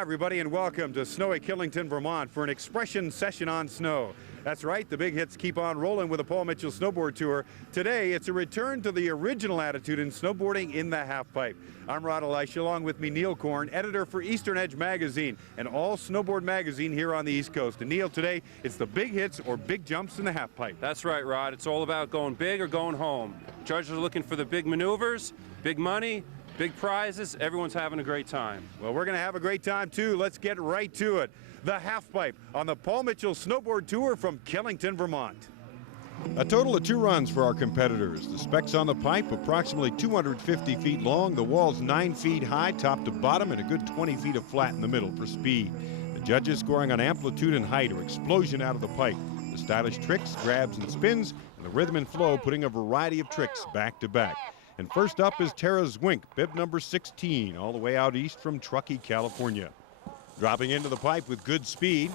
Hi, everybody, and welcome to snowy Killington, Vermont for an expression session on snow. That's right, the big hits keep on rolling with the Paul Mitchell Snowboard Tour. Today, it's a return to the original attitude in snowboarding in the halfpipe. I'm Rod Elisha, along with me, Neil Korn, editor for Eastern Edge Magazine, an all-snowboard magazine here on the East Coast. And Neil, today, it's the big hits or big jumps in the halfpipe. That's right, Rod. It's all about going big or going home. Judges are looking for the big maneuvers, big money, big prizes. Everyone's having a great time. Well, we're going to have a great time, too. Let's get right to it. The halfpipe on the Paul Mitchell Snowboard Tour from Killington, Vermont. A total of 2 runs for our competitors. The specs on the pipe, approximately 250 feet long. The wall's 9 feet high, top to bottom, and a good 20 feet of flat in the middle for speed. The judges scoring on amplitude and height or explosion out of the pipe. The stylish tricks, grabs, and spins, and the rhythm and flow putting a variety of tricks back to back. And first up is Tara Zwink, bib number 16, all the way out east from Truckee, California. Dropping into the pipe with good speed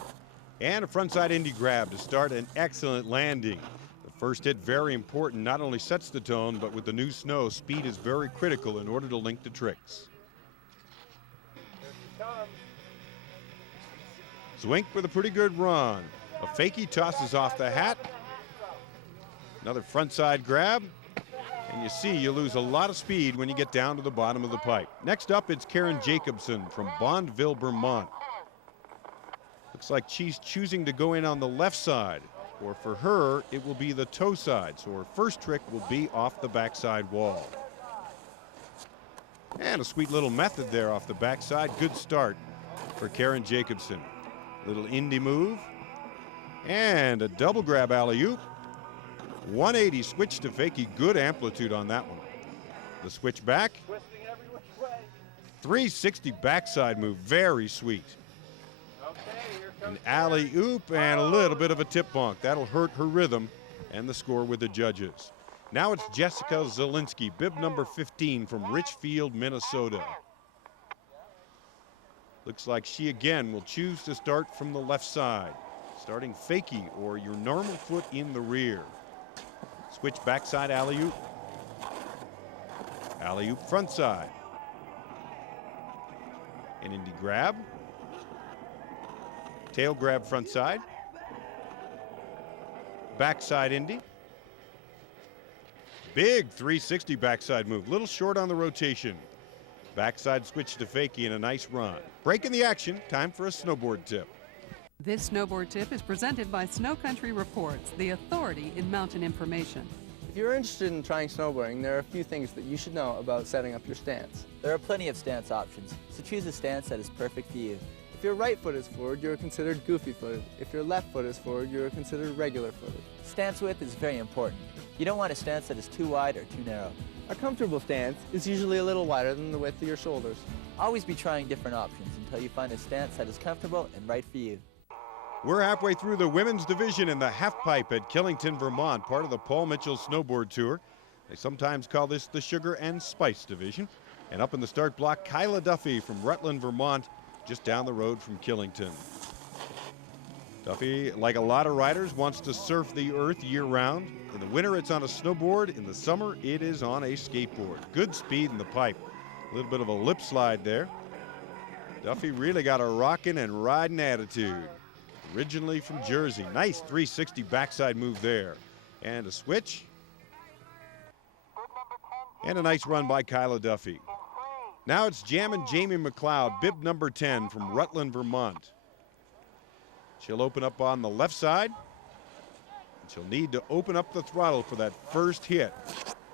and a frontside indie grab to start an excellent landing. The first hit, very important, not only sets the tone, but with the new snow, speed is very critical in order to link the tricks. Zwink with a pretty good run. A fakie tosses off the hat. Another frontside grab. And you see, you lose a lot of speed when you get down to the bottom of the pipe. Next up, it's Karen Jacobson from Bondville, Vermont. Looks like she's choosing to go in on the left side, or for her, it will be the toe side. So her first trick will be off the backside wall. And a sweet little method there off the backside. Good start for Karen Jacobson. Little indie move. And a double grab alley-oop. 180 switch to fakie, good amplitude on that one. The switch back. 360 backside move, very sweet. An alley-oop and a little bit of a tip bonk. That'll hurt her rhythm and the score with the judges. Now it's Jessica Zielinski, bib number 15 from Richfield, Minnesota. Looks like she again will choose to start from the left side, starting fakie or your normal foot in the rear. Switch backside alley-oop. Alley-oop front side. An indie grab. Tail grab front side. Backside indie. Big 360 backside move. Little short on the rotation. Backside switch to fakie and a nice run. Breaking the action. Time for a snowboard tip. This snowboard tip is presented by Snow Country Reports, the authority in mountain information. If you're interested in trying snowboarding, there are a few things that you should know about setting up your stance. There are plenty of stance options, so choose a stance that is perfect for you. If your right foot is forward, you're considered goofy-footed. If your left foot is forward, you're considered regular-footed. Stance width is very important. You don't want a stance that is too wide or too narrow. A comfortable stance is usually a little wider than the width of your shoulders. Always be trying different options until you find a stance that is comfortable and right for you. We're halfway through the women's division in the halfpipe at Killington, Vermont, part of the Paul Mitchell Snowboard Tour. They sometimes call this the Sugar and Spice division. And up in the start block, Kyla Duffy from Rutland, Vermont, just down the road from Killington. Duffy, like a lot of riders, wants to surf the earth year-round. In the winter, it's on a snowboard. In the summer, it is on a skateboard. Good speed in the pipe. A little bit of a lip slide there. Duffy really got a rockin' and riding attitude. Originally from Jersey. Nice 360 backside move there. And a switch. And a nice run by Kyla Duffy. Now it's Jammin' Jamie McLeod, bib number 10 from Rutland, Vermont. She'll open up on the left side. She'll need to open up the throttle for that first hit.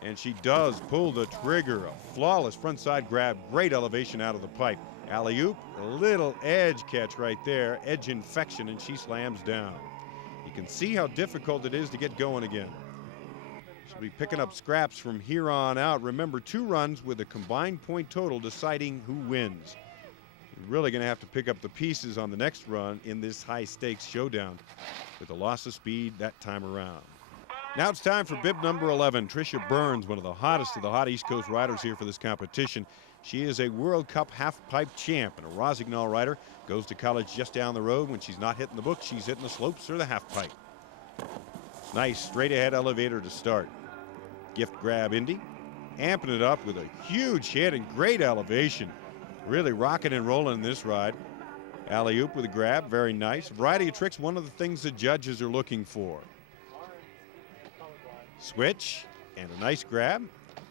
And she does pull the trigger. A flawless frontside grab. Great elevation out of the pipe. Alley-oop, a little edge catch right there, edge infection, and she slams down. You can see how difficult it is to get going again. She'll be picking up scraps from here on out. Remember, 2 runs with a combined point total deciding who wins. You're really going to have to pick up the pieces on the next run in this high-stakes showdown with a loss of speed that time around. Now it's time for bib number 11, Tricia Burns, one of the hottest of the hot East Coast riders here for this competition. She is a World Cup half-pipe champ and a Rosignol rider. Goes to college just down the road. When she's not hitting the book, she's hitting the slopes or the half-pipe. Nice straight-ahead elevator to start. Gift grab indie. Amping it up with a huge hit and great elevation. Really rocking and rolling in this ride. Alley-oop with a grab, very nice. Variety of tricks, one of the things the judges are looking for. Switch, and a nice grab,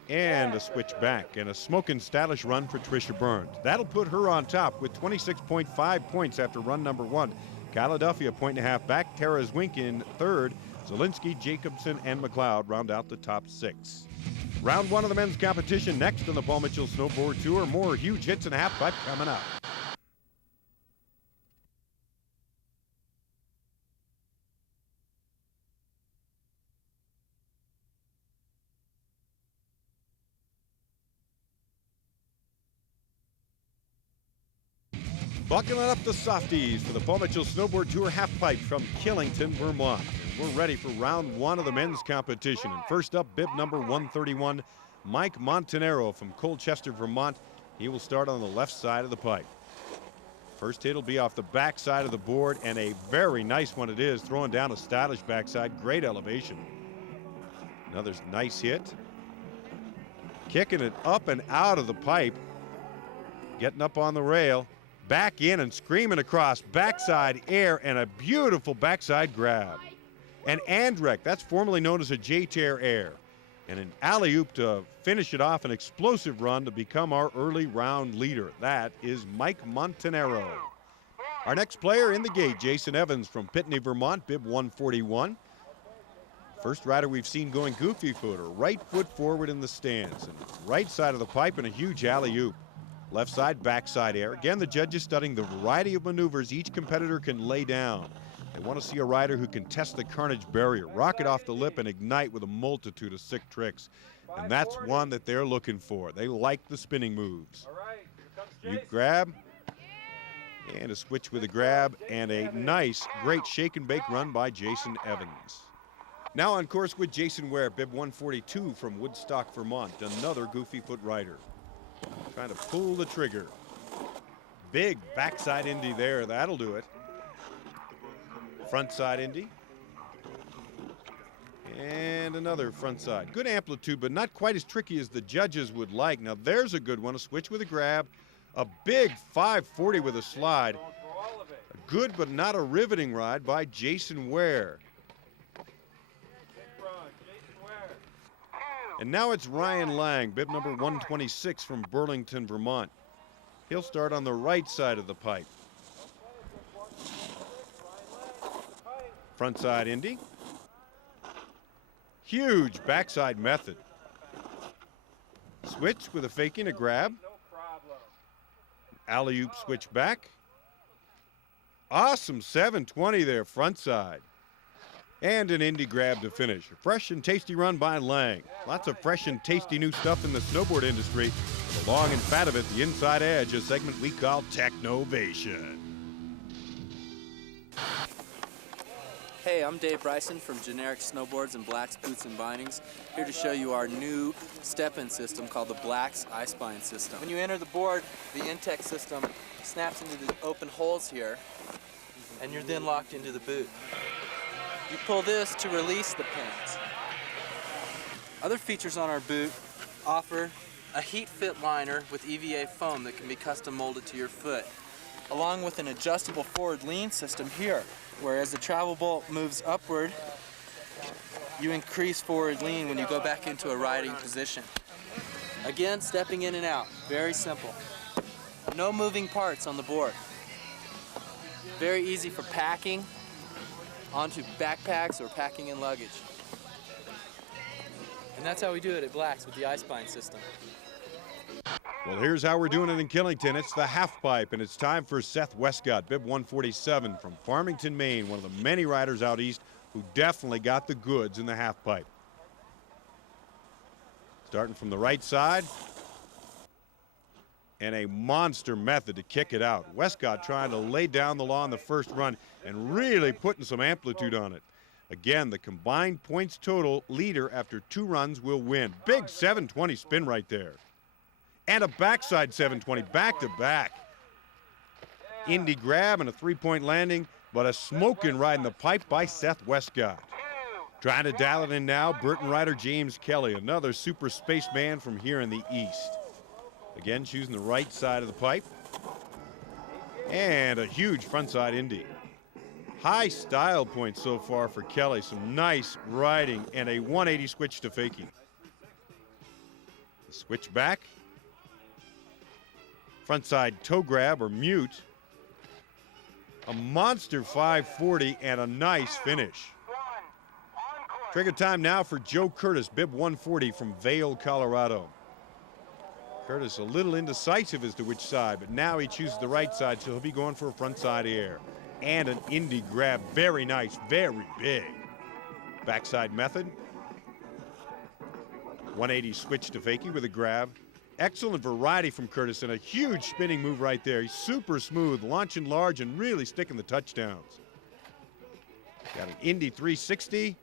and a switch back, and a smoking stylish run for Tricia Burns. That'll put her on top with 26.5 points after run number 1. Kyla Duffy a point and a half back. Tara Zwink in third. Zielinski, Jacobson, and McLeod round out the top 6. Round 1 of the men's competition next on the Paul Mitchell Snowboard Tour. More huge hits and halfpipe coming up. Buckling up the softies for the Paul Mitchell Snowboard Tour halfpipe from Killington, Vermont. We're ready for round 1 of the men's competition. And first up, bib number 131, Mike Montanaro from Colchester, Vermont. He will start on the left side of the pipe. First hit will be off the back side of the board, and a very nice one it is, throwing down a stylish backside, great elevation. Another nice hit. Kicking it up and out of the pipe. Getting up on the rail. Back in and screaming across, backside air, and a beautiful backside grab. An Andrek, that's formerly known as a J-Tear air. And an alley-oop to finish it off, an explosive run to become our early round leader. That is Mike Montanaro. Our next player in the gate, Jason Evans from Pitney, Vermont, bib 141. First rider we've seen going goofy footer, right foot forward in the stance, and right side of the pipe and a huge alley-oop. Left side, backside air. Again, the judges studying the variety of maneuvers each competitor can lay down. They want to see a rider who can test the carnage barrier, rocket off the lip, and ignite with a multitude of sick tricks. And that's one that they're looking for. They like the spinning moves. You grab, and a switch with a grab, and a nice, great shake and bake run by Jason Evans. Now on course with Jason Ware, bib 142 from Woodstock, Vermont, another goofy foot rider. Trying to pull the trigger. Big backside Indy there, that'll do it. Front side Indy. And another front side. Good amplitude, but not quite as tricky as the judges would like. Now there's a good one, a switch with a grab. A big 540 with a slide. A good but not a riveting ride by Jason Ware. And now it's Ryan Lang, bib number 126 from Burlington, Vermont. He'll start on the right side of the pipe. Front side Indy. Huge backside method. Switch with a faking, a grab. Alley-oop switch back. Awesome 720 there, front side. And an Indy grab to finish. A fresh and tasty run by Lang. Lots of fresh and tasty new stuff in the snowboard industry. The long and fat of it, the inside edge, a segment we call Technovation. Hey, I'm Dave Bryson from Generic Snowboards and Blacks Boots and Bindings, here to show you our new step-in system called the Blacks I-Spine system. When you enter the board, the Intech system snaps into the open holes here, and you're then locked into the boot. You pull this to release the pins. Other features on our boot offer a heat fit liner with EVA foam that can be custom molded to your foot, along with an adjustable forward lean system here, where as the travel bolt moves upward, you increase forward lean when you go back into a riding position. Again, stepping in and out, very simple. No moving parts on the board. Very easy for packing onto backpacks or packing in luggage. And that's how we do it at Blacks with the I-Spine system. Well, here's how we're doing it in Killington. It's the halfpipe, and it's time for Seth Westcott, bib 147 from Farmington, Maine, one of the many riders out east who definitely got the goods in the halfpipe. Starting from the right side, and a monster method to kick it out. Westcott trying to lay down the law in the first run and really putting some amplitude on it. Again, the combined points total leader after 2 runs will win. Big 720 spin right there. And a backside 720 back to back. Indy grab and a 3-point landing, but a smoking ride in the pipe by Seth Westcott. Trying to dial it in now, Burton rider James Kelly, another super spaceman from here in the east. Again, choosing the right side of the pipe. And a huge frontside Indy. High style points so far for Kelly. Some nice riding and a 180 switch to fakie. The switch back. Frontside toe grab or mute. A monster 540 and a nice finish. Trigger time now for Joe Curtis, bib 140 from Vail, Colorado. Curtis a little indecisive as to which side, but now he chooses the right side, so he'll be going for a frontside air. And an Indy grab, very nice, very big. Backside method. 180 switch to fakie with a grab. Excellent variety from Curtis and a huge spinning move right there. He's super smooth, launching large and really sticking the touchdowns. Got an Indy 360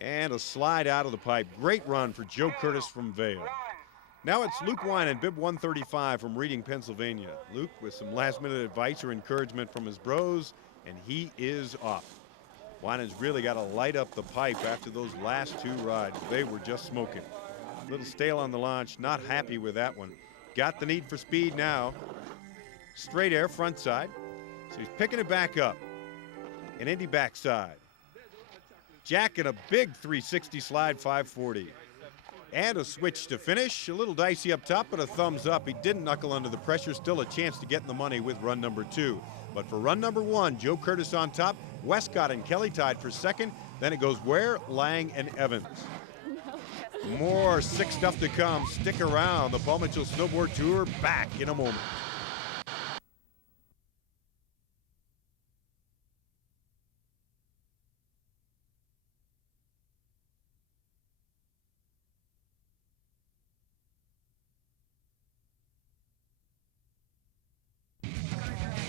and a slide out of the pipe. Great run for Joe Curtis from Vail. Now it's Luke Winan, bib 135 from Reading, Pennsylvania. Luke with some last-minute advice or encouragement from his bros, and he is off. Winan's really got to light up the pipe after those last two rides. They were just smoking. A little stale on the launch, not happy with that one. Got the need for speed now. Straight air, front side. So he's picking it back up. An Indy backside. Jacking a big 360 slide 540. And a switch to finish. A little dicey up top, but a thumbs up. He didn't knuckle under the pressure. Still a chance to get in the money with run number 2. But for run number 1, Joe Curtis on top. Westcott and Kelly tied for second. Then it goes Ware, Lang, and Evans. More sick stuff to come. Stick around. The Paul Mitchell Snowboard Tour back in a moment.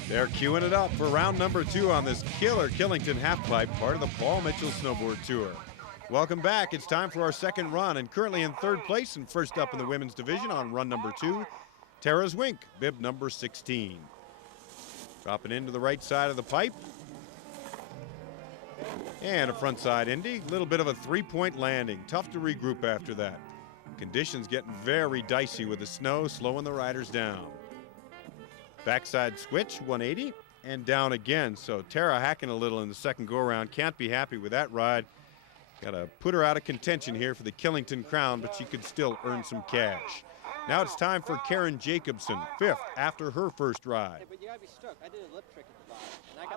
They're queuing it up for round number 2 on this killer Killington Halfpipe, part of the Paul Mitchell Snowboard Tour. Welcome back. It's time for our second run, and currently in third place and first up in the women's division on run number 2, Tara Zwink, bib number 16. Dropping into the right side of the pipe. And a frontside Indy. Little bit of a 3-point landing. Tough to regroup after that. Conditions getting very dicey with the snow, slowing the riders down. Backside switch, 180, and down again. So Tara hacking a little in the second go-around. Can't be happy with that ride. Got to put her out of contention here for the Killington crown, but she could still earn some cash. Now it's time for Karen Jacobson, 5th after her first ride.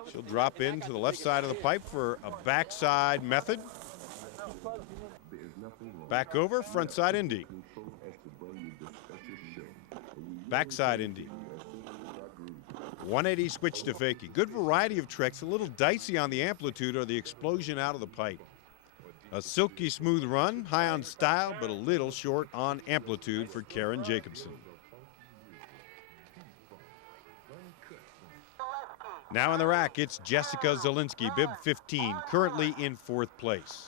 She'll drop into the left side of the pipe for a backside method. Back over, frontside Indy. Backside Indy. 180 switch to fakie. Good variety of tricks, a little dicey on the amplitude or the explosion out of the pipe. A silky smooth run, high on style, but a little short on amplitude for Karen Jacobson. Now in the rack, it's Jessica Zielinski, bib 15, currently in 4th place.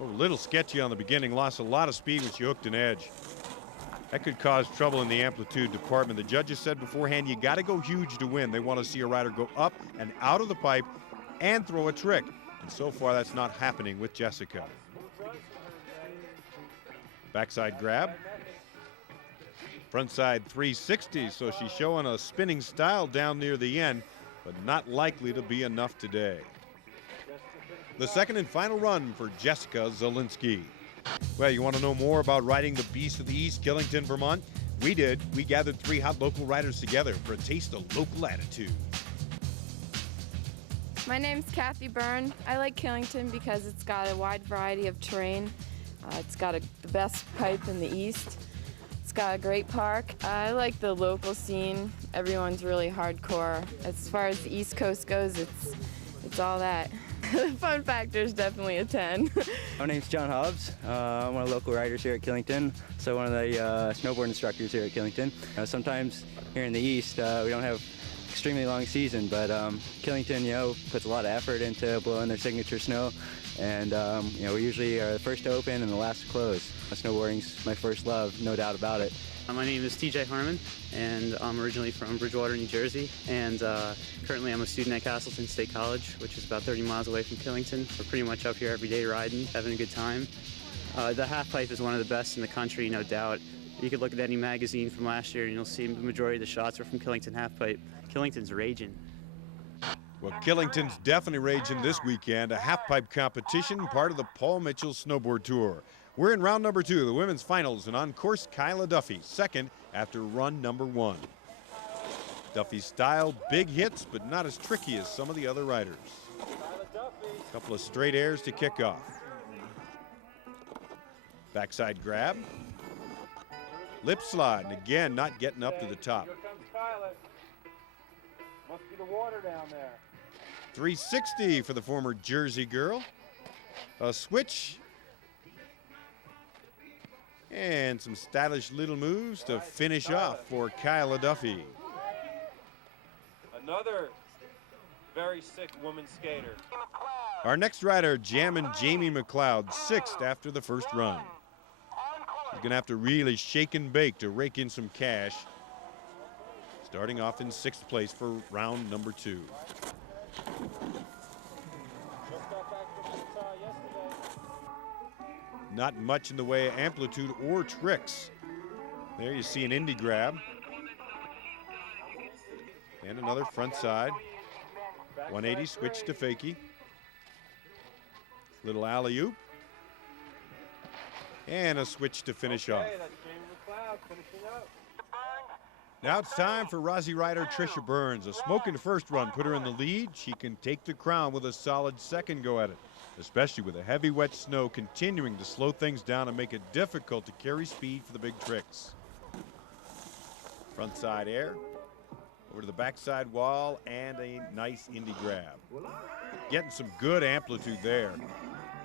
Oh, a little sketchy on the beginning, lost a lot of speed when she hooked an edge. That could cause trouble in the amplitude department. The judges said beforehand, you got to go huge to win. They want to see a rider go up and out of the pipe and throw a trick. And so far, that's not happening with Jessica. Backside grab. Frontside 360, so she's showing a spinning style down near the end, but not likely to be enough today. The second and final run for Jessica Zielinski. Well, you want to know more about riding the Beast of the East, Killington, Vermont? We did. We gathered 3 hot local riders together for a taste of local attitude. My name's Kathy Byrne. I like Killington because it's got a wide variety of terrain. It's got the best pipe in the East. It's got a great park. I like the local scene. Everyone's really hardcore. As far as the East Coast goes, it's all that. The fun factor is definitely a 10. My name's John Hobbs. I'm one of the local riders here at Killington, so one of the snowboard instructors here at Killington. Sometimes here in the East, we don't have extremely long season, but Killington, puts a lot of effort into blowing their signature snow, and we usually are the first to open and the last to close. Snowboarding's my first love, no doubt about it. My name is TJ Harmon, and I'm originally from Bridgewater, New Jersey, and currently I'm a student at Castleton State College, which is about 30 miles away from Killington. We're pretty much up here every day riding, having a good time. The half pipe is one of the best in the country, no doubt. You could look at any magazine from last year and you'll see the majority of the shots were from Killington Halfpipe. Killington's raging. Well, Killington's definitely raging this weekend. A halfpipe competition, part of the Paul Mitchell Snowboard Tour. We're in round number 2, the women's finals, and on course, Kyla Duffy, second after run number 1. Duffy's style, big hits, but not as tricky as some of the other riders. A couple of straight airs to kick off. Backside grab. Lip slide, and again, not getting up to the top. Here comes Kyla. Must be the water down there. 360 for the former Jersey girl. A switch. And some stylish little moves to finish off for Kyla Duffy. Another very sick woman skater. Our next rider, Jammin' Jamie McLeod, 6th after the first run. He's going to have to really shake and bake to rake in some cash. Starting off in 6th place for round number 2. Not much in the way of amplitude or tricks. There you see an indie grab. And another front side. 180 switch to fakie. Little alley-oop. And a switch to finish off. Now it's time for Rozzy rider Trisha Burns. A smoking first run put her in the lead. She can take the crown with a solid second go at it, especially with the heavy wet snow continuing to slow things down and make it difficult to carry speed for the big tricks. Front side air, over to the backside wall, and a nice indie grab. Getting some good amplitude there.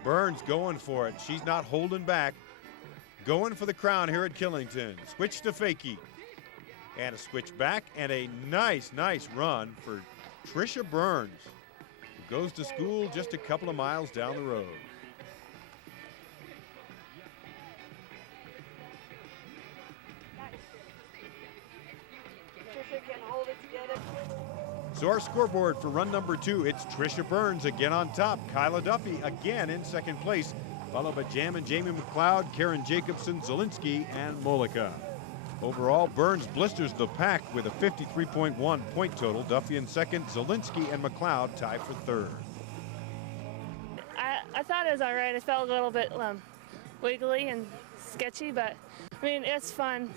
Burns going for it. She's not holding back. Going for the crown here at Killington. Switch to fakie. And a switch back, and a nice run for Trisha Burns, who goes to school just a couple of miles down the road. So our scoreboard for run number 2, it's Trisha Burns again on top, Kyla Duffy again in 2nd place, followed by Jammin' Jamie McLeod, Karen Jacobson, Zielinski, and Molika. Overall, Burns blisters the pack with a 53.1 point total. Duffy in 2nd, Zielinski and McLeod tie for 3rd. I thought it was all right. It felt a little bit wiggly and sketchy, but I mean, it's fun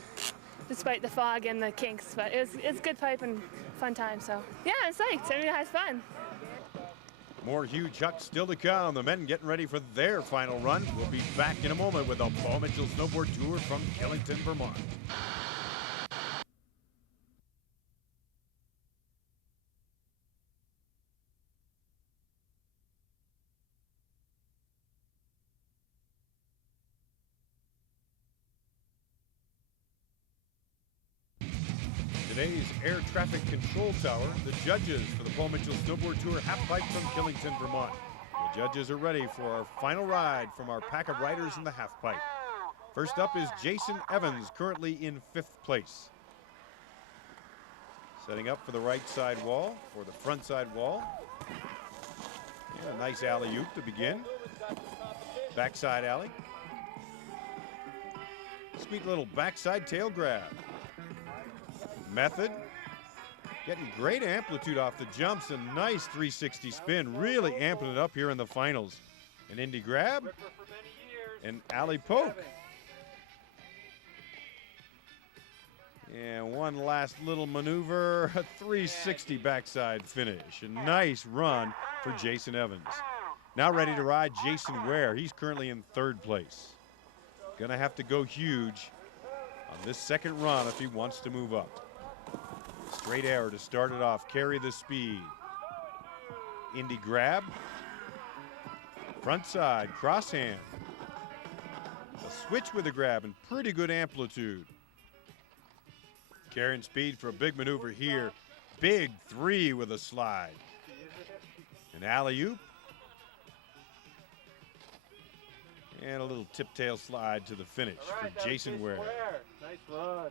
despite the fog and the kinks, but it's good pipe and fun time, so yeah, I'm psyched. I mean, I had fun. More huge hucks still to come. The men getting ready for their final run. We'll be back in a moment with the Paul Mitchell Snowboard Tour from Killington, Vermont. Today's air traffic control tower, the judges for the Paul Mitchell Snowboard Tour Halfpipe from Killington, Vermont. The judges are ready for our final ride from our pack of riders in the halfpipe. First up is Jason Evans, currently in 5th place. Setting up for the right side wall, or the front side wall. And a nice alley-oop to begin. Backside alley. Sweet little backside tail grab. Method, getting great amplitude off the jumps, and nice 360 spin, really amping it up here in the finals. An indie grab, an alley poke. And one last little maneuver, a 360 backside finish. A nice run for Jason Evans. Now ready to ride Jason Ware. He's currently in 3rd place. Gonna have to go huge on this 2nd run if he wants to move up. Straight air to start it off, carry the speed. Indie grab. Front side, cross hand. A switch with a grab and pretty good amplitude. Carrying speed for a big maneuver here. Big 3 with a slide. An alley-oop. And a little tip-tail slide to the finish for Jason Ware. Nice run.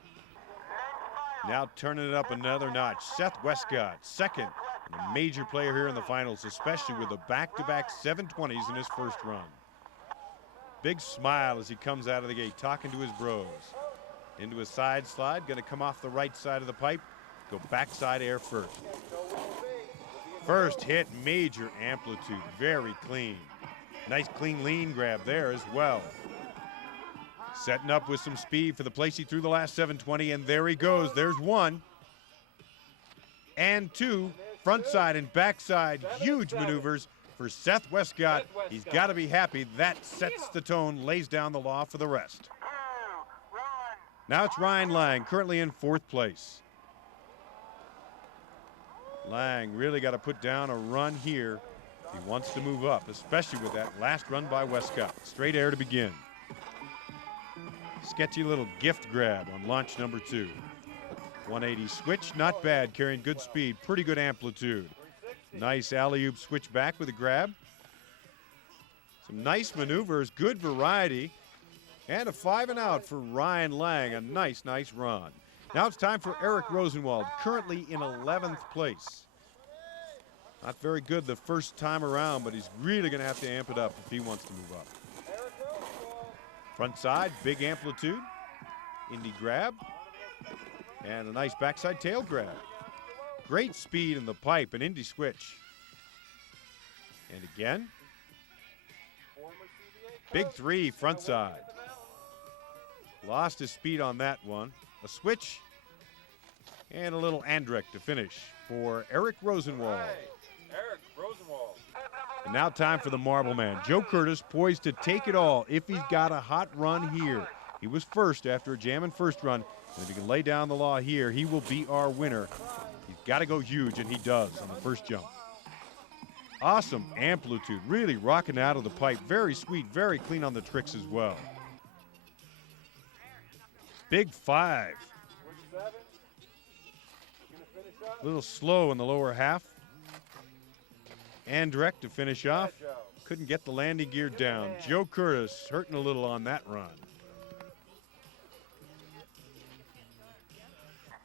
Now turning it up another notch. Seth Westcott, 2nd, and a major player here in the finals, especially with the back-to-back 720s in his first run. Big smile as he comes out of the gate talking to his bros. Into a side slide, going to come off the right side of the pipe. Go backside air first. First hit, major amplitude, very clean. Nice clean lean grab there as well. Setting up with some speed for the place he threw the last 720, and there he goes. There's one. And two, front side and backside, huge maneuvers for Seth Westcott. He's got to be happy. That sets the tone, lays down the law for the rest. Now it's Ryan Lang, currently in 4th place. Lang really got to put down a run here if he wants to move up, especially with that last run by Westcott. Straight air to begin. Sketchy little gift grab on launch number 2. 180 switch, not bad, carrying good speed, pretty good amplitude. Nice alley-oop switch back with a grab. Some nice maneuvers, good variety. And a 5 and out for Ryan Lang, a nice run. Now it's time for Eric Rosenwald, currently in 11th place. Not very good the first time around, but he's really going to have to amp it up if he wants to move up. Front side, big amplitude, Indy grab, and a nice backside tail grab. Great speed in the pipe, an Indy switch. And again, big 3 front side. Lost his speed on that one. A switch and a little Andrecht to finish for Eric Rosenwald. And now time for the Marble Man. Joe Curtis poised to take it all if he's got a hot run here. He was first after a jamming first run. And if he can lay down the law here, he will be our winner. He's got to go huge, and he does on the first jump. Awesome amplitude, really rocking out of the pipe. Very sweet, very clean on the tricks as well. Big 5. A little slow in the lower half. Andrecht to finish off. Couldn't get the landing gear down. Joe Curtis hurting a little on that run.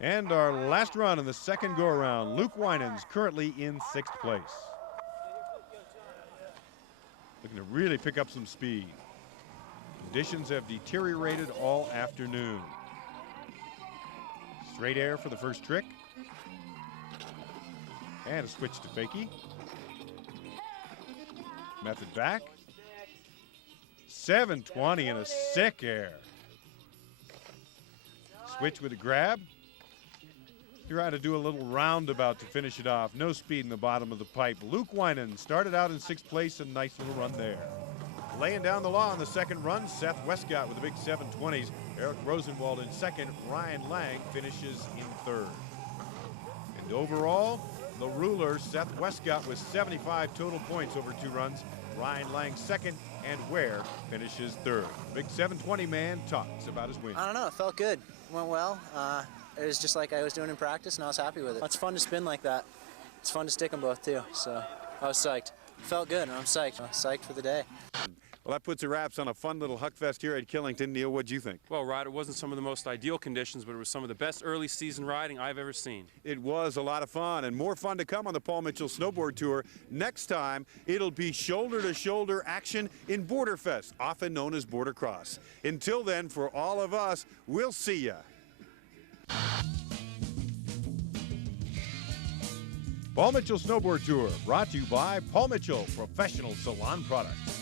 And our last run in the second go-around, Luke Winans currently in 6th place. Looking to really pick up some speed. Conditions have deteriorated all afternoon. Straight air for the first trick. And a switch to fakie. Method back. 720 and a sick air. Switch with a grab. Try to do a little roundabout to finish it off. No speed in the bottom of the pipe. Luke Winan started out in 6th place, a nice little run there. Laying down the law on the second run, Seth Westcott with a big 720s. Eric Rosenwald in 2nd. Ryan Lang finishes in 3rd. And overall, the ruler, Seth Westcott, with 75 total points over 2 runs. Ryan Lang 2nd, and Ware finishes 3rd. Big 720 man talks about his win. I don't know, it felt good. It went well. It was just like I was doing in practice, and I was happy with it. It's fun to spin like that. It's fun to stick them both, too. So I was psyched. It felt good, and I'm psyched. I'm psyched for the day. Well, that puts a wraps on a fun little Huckfest here at Killington. Neil, what'd you think? Well, Rod, it wasn't some of the most ideal conditions, but it was some of the best early season riding I've ever seen. It was a lot of fun, and more fun to come on the Paul Mitchell Snowboard Tour. Next time, it'll be shoulder-to-shoulder action in Borderfest, often known as Border Cross. Until then, for all of us, we'll see ya. Paul Mitchell Snowboard Tour, brought to you by Paul Mitchell Professional Salon Products.